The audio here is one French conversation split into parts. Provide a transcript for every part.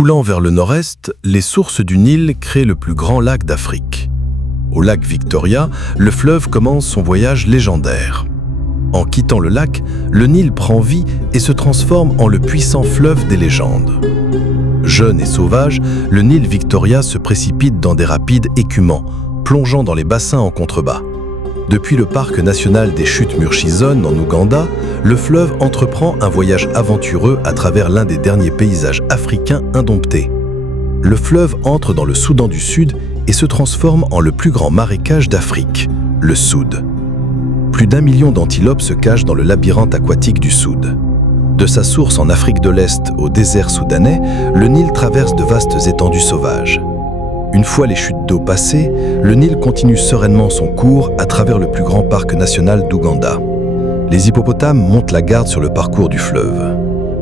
Coulant vers le nord-est, les sources du Nil créent le plus grand lac d'Afrique. Au lac Victoria, le fleuve commence son voyage légendaire. En quittant le lac, le Nil prend vie et se transforme en le puissant fleuve des légendes. Jeune et sauvage, le Nil Victoria se précipite dans des rapides écumants, plongeant dans les bassins en contrebas. Depuis le parc national des chutes Murchison en Ouganda, le fleuve entreprend un voyage aventureux à travers l'un des derniers paysages africains indomptés. Le fleuve entre dans le Soudan du Sud et se transforme en le plus grand marécage d'Afrique, le Soud. Plus d'1 million d'antilopes se cachent dans le labyrinthe aquatique du Soud. De sa source en Afrique de l'Est au désert soudanais, le Nil traverse de vastes étendues sauvages. Une fois les chutes d'eau passées, le Nil continue sereinement son cours à travers le plus grand parc national d'Ouganda. Les hippopotames montent la garde sur le parcours du fleuve.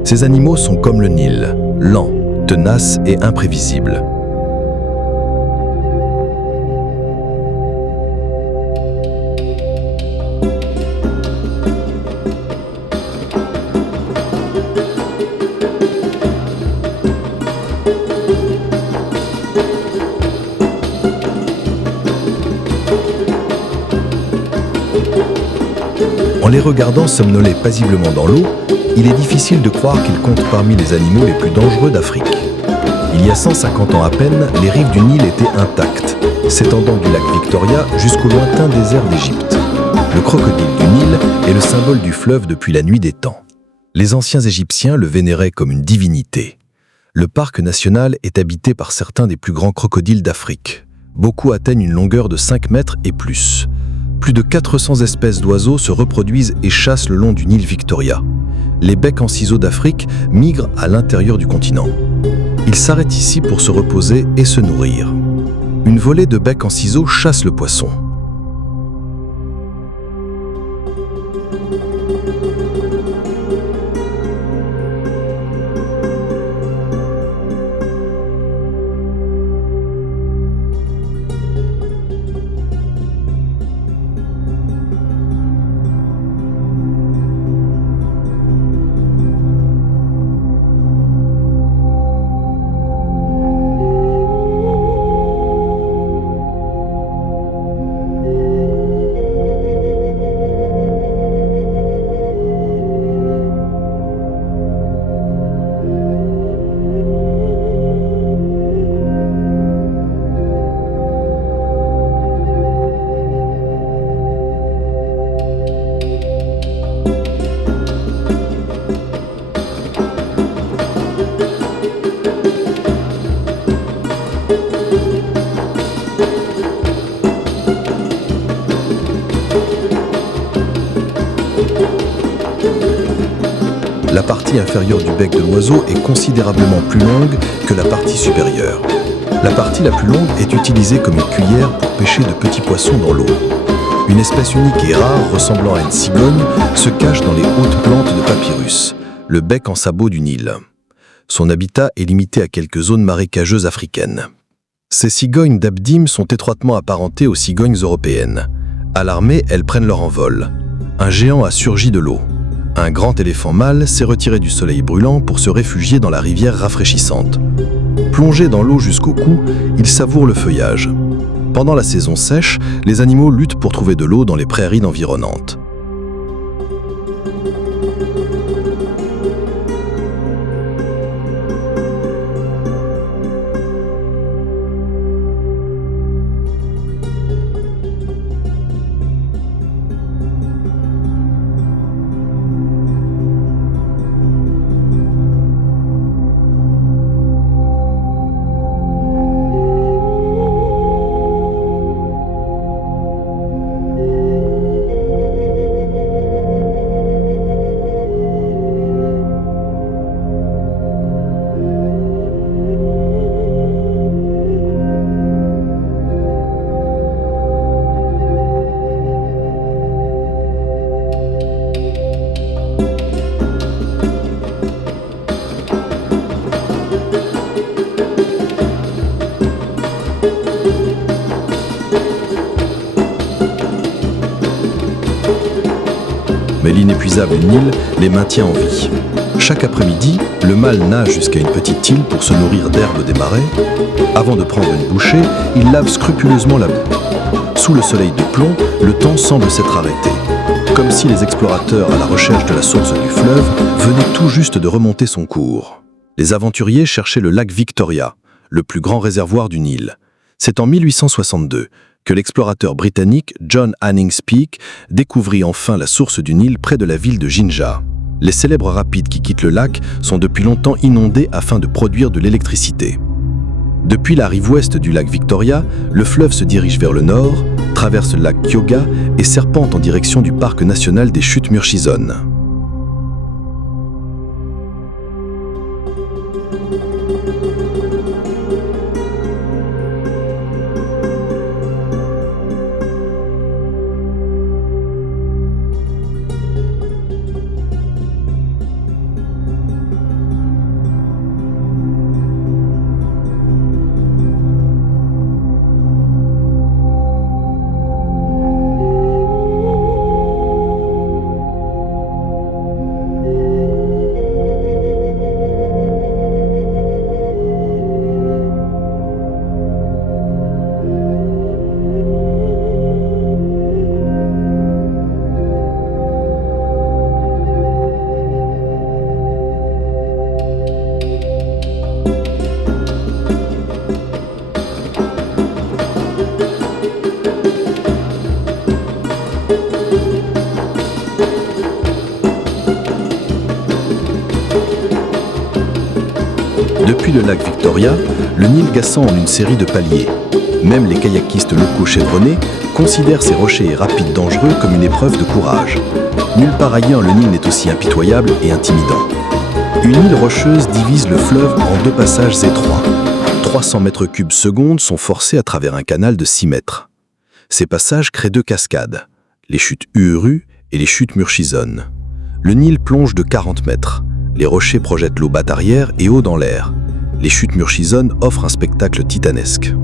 Ces animaux sont comme le Nil, lents, tenaces et imprévisibles. En les regardant somnoler paisiblement dans l'eau, il est difficile de croire qu'ils comptent parmi les animaux les plus dangereux d'Afrique. Il y a 150 ans à peine, les rives du Nil étaient intactes, s'étendant du lac Victoria jusqu'au lointain désert d'Égypte. Le crocodile du Nil est le symbole du fleuve depuis la nuit des temps. Les anciens Égyptiens le vénéraient comme une divinité. Le parc national est habité par certains des plus grands crocodiles d'Afrique. Beaucoup atteignent une longueur de 5 mètres et plus. Plus de 400 espèces d'oiseaux se reproduisent et chassent le long du Nil Victoria. Les becs en ciseaux d'Afrique migrent à l'intérieur du continent. Ils s'arrêtent ici pour se reposer et se nourrir. Une volée de becs en ciseaux chasse le poisson. La partie inférieure du bec de l'oiseau est considérablement plus longue que la partie supérieure. La partie la plus longue est utilisée comme une cuillère pour pêcher de petits poissons dans l'eau. Une espèce unique et rare, ressemblant à une cigogne, se cache dans les hautes plantes de papyrus, le bec en sabot du Nil. Son habitat est limité à quelques zones marécageuses africaines. Ces cigognes d'Abdim sont étroitement apparentées aux cigognes européennes. Alarmées, elles prennent leur envol. Un géant a surgi de l'eau. Un grand éléphant mâle s'est retiré du soleil brûlant pour se réfugier dans la rivière rafraîchissante. Plongé dans l'eau jusqu'au cou, il savoure le feuillage. Pendant la saison sèche, les animaux luttent pour trouver de l'eau dans les prairies environnantes. Mais l'inépuisable Nil les maintient en vie. Chaque après-midi, le mâle nage jusqu'à une petite île pour se nourrir d'herbes des marais. Avant de prendre une bouchée, il lave scrupuleusement la boue. Sous le soleil de plomb, le temps semble s'être arrêté. Comme si les explorateurs à la recherche de la source du fleuve venaient tout juste de remonter son cours. Les aventuriers cherchaient le lac Victoria, le plus grand réservoir du Nil. C'est en 1862 que l'explorateur britannique John Hannings Speke découvrit enfin la source du Nil près de la ville de Jinja. Les célèbres rapides qui quittent le lac sont depuis longtemps inondés afin de produire de l'électricité. Depuis la rive ouest du lac Victoria, le fleuve se dirige vers le nord, traverse le lac Kyoga et serpente en direction du parc national des Chutes Murchison. Depuis le lac Victoria, le Nil gasant en une série de paliers. Même les kayakistes locaux chevronnés considèrent ces rochers et rapides dangereux comme une épreuve de courage. Nulle part ailleurs le Nil n'est aussi impitoyable et intimidant. Une île rocheuse divise le fleuve en deux passages étroits. 300 mètres cubes secondes sont forcés à travers un canal de 6 mètres. Ces passages créent deux cascades, les chutes Uhuru et les chutes Murchison. Le Nil plonge de 40 mètres. Les rochers projettent l'eau basse arrière et haut dans l'air. Les chutes Murchison offrent un spectacle titanesque.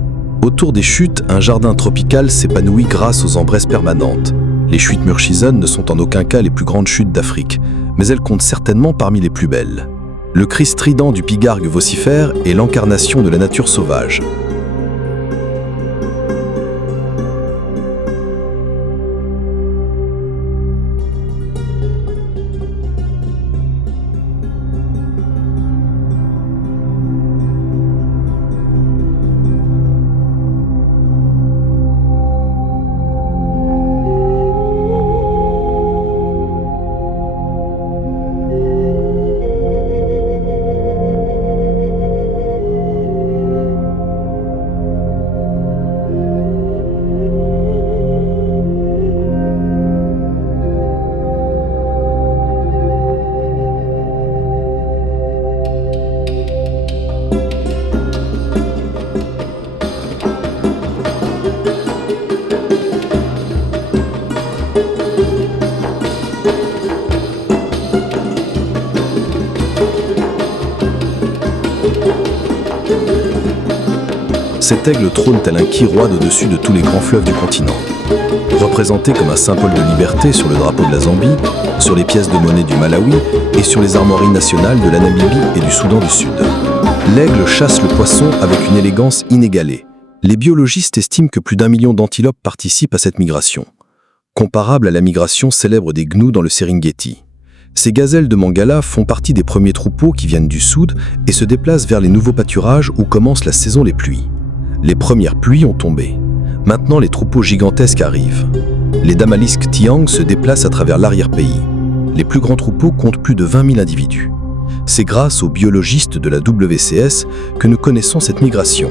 Autour des chutes, un jardin tropical s'épanouit grâce aux embraises permanentes. Les chutes Murchison ne sont en aucun cas les plus grandes chutes d'Afrique, mais elles comptent certainement parmi les plus belles. Le cri strident du pigargue vocifère est l'incarnation de la nature sauvage. Cet aigle trône tel un kiroide au-dessus de tous les grands fleuves du continent. Représenté comme un symbole de liberté sur le drapeau de la Zambie, sur les pièces de monnaie du Malawi et sur les armoiries nationales de la Namibie et du Soudan du Sud. L'aigle chasse le poisson avec une élégance inégalée. Les biologistes estiment que plus d'1 million d'antilopes participent à cette migration, comparable à la migration célèbre des gnous dans le Serengeti. Ces gazelles de Mangala font partie des premiers troupeaux qui viennent du sud et se déplacent vers les nouveaux pâturages où commence la saison des pluies. Les premières pluies ont tombé. Maintenant, les troupeaux gigantesques arrivent. Les Damalisques Tiang se déplacent à travers l'arrière-pays. Les plus grands troupeaux comptent plus de 20 000 individus. C'est grâce aux biologistes de la WCS que nous connaissons cette migration.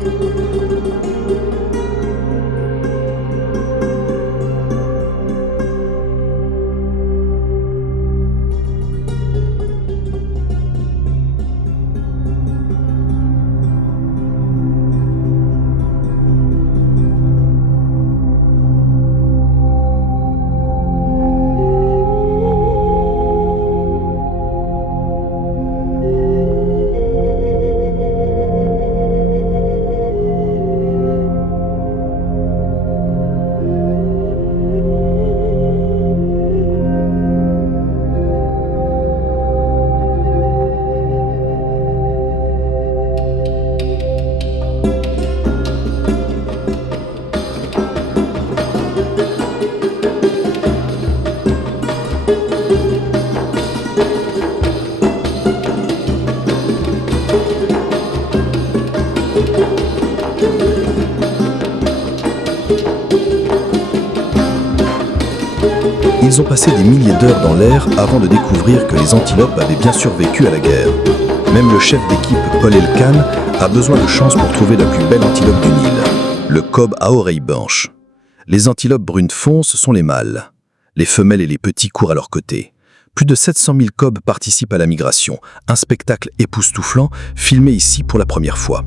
ils ont passé des milliers d'heures dans l'air avant de découvrir que les antilopes avaient bien survécu à la guerre. Même le chef d'équipe Paul Elkann a besoin de chance pour trouver la plus belle antilope du Nil, le cob à oreilles blanches. Les antilopes brunes foncées sont les mâles. Les femelles et les petits courent à leur côté. Plus de 700 000 cobs participent à la migration, un spectacle époustouflant filmé ici pour la première fois.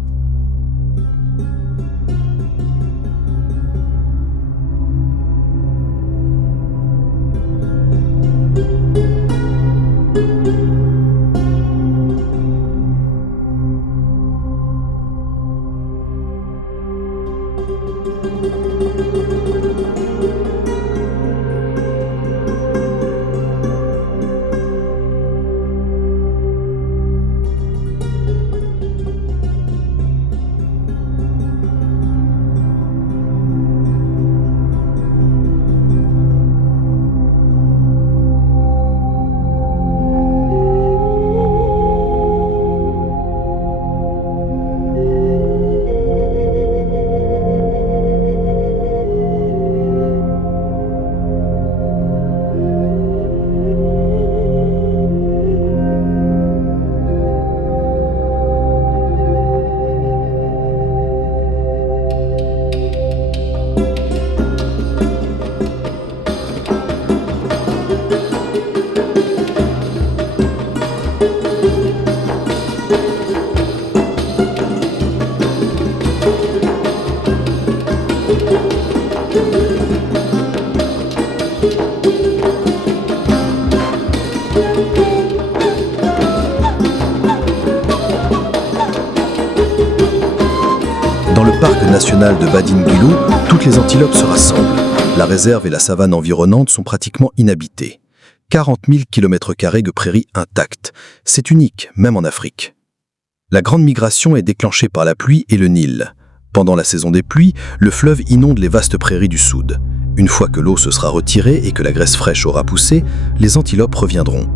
Dans le parc national de Badingulu, toutes les antilopes se rassemblent. La réserve et la savane environnante sont pratiquement inhabitées. 40 000 km² de prairies intactes. C'est unique, même en Afrique. La grande migration est déclenchée par la pluie et le Nil. Pendant la saison des pluies, le fleuve inonde les vastes prairies du sud. Une fois que l'eau se sera retirée et que la graisse fraîche aura poussé, les antilopes reviendront.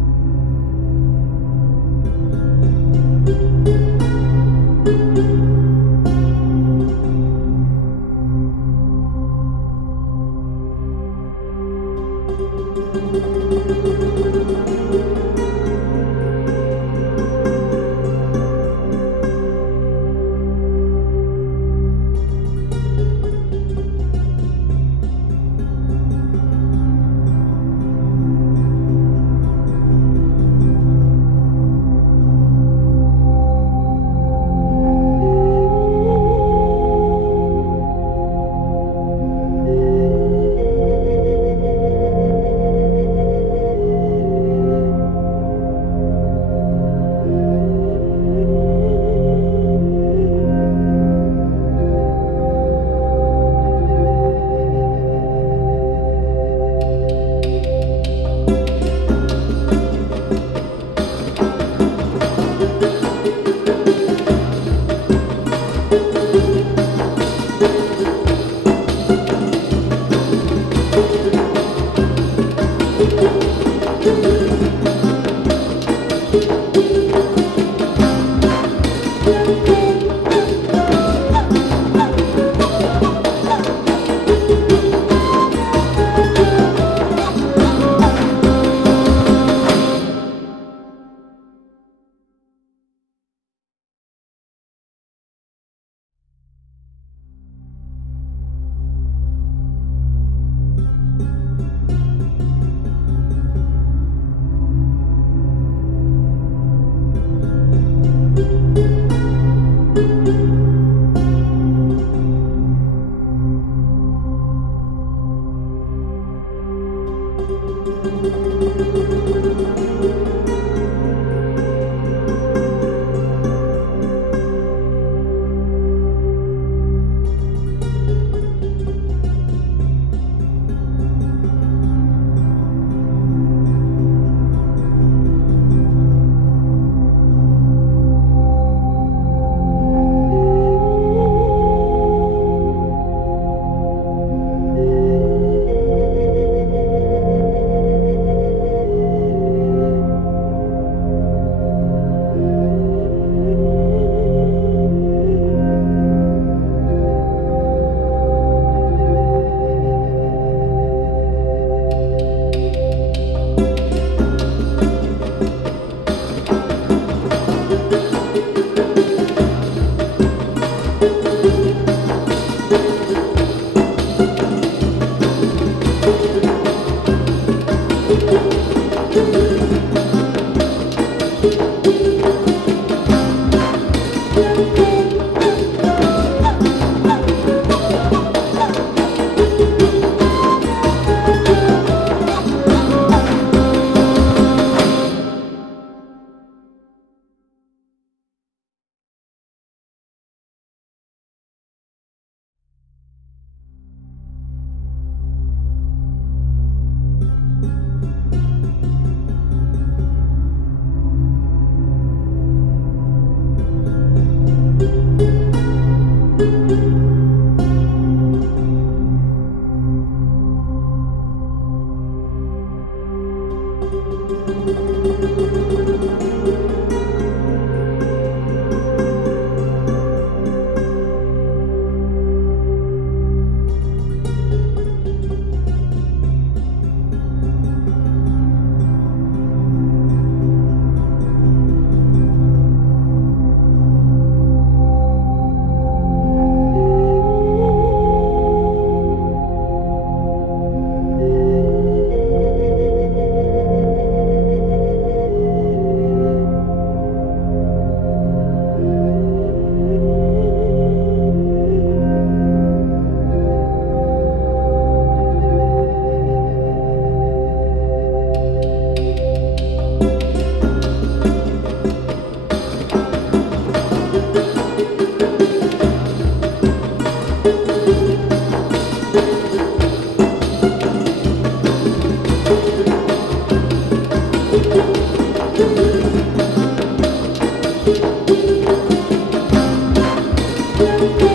Thank you.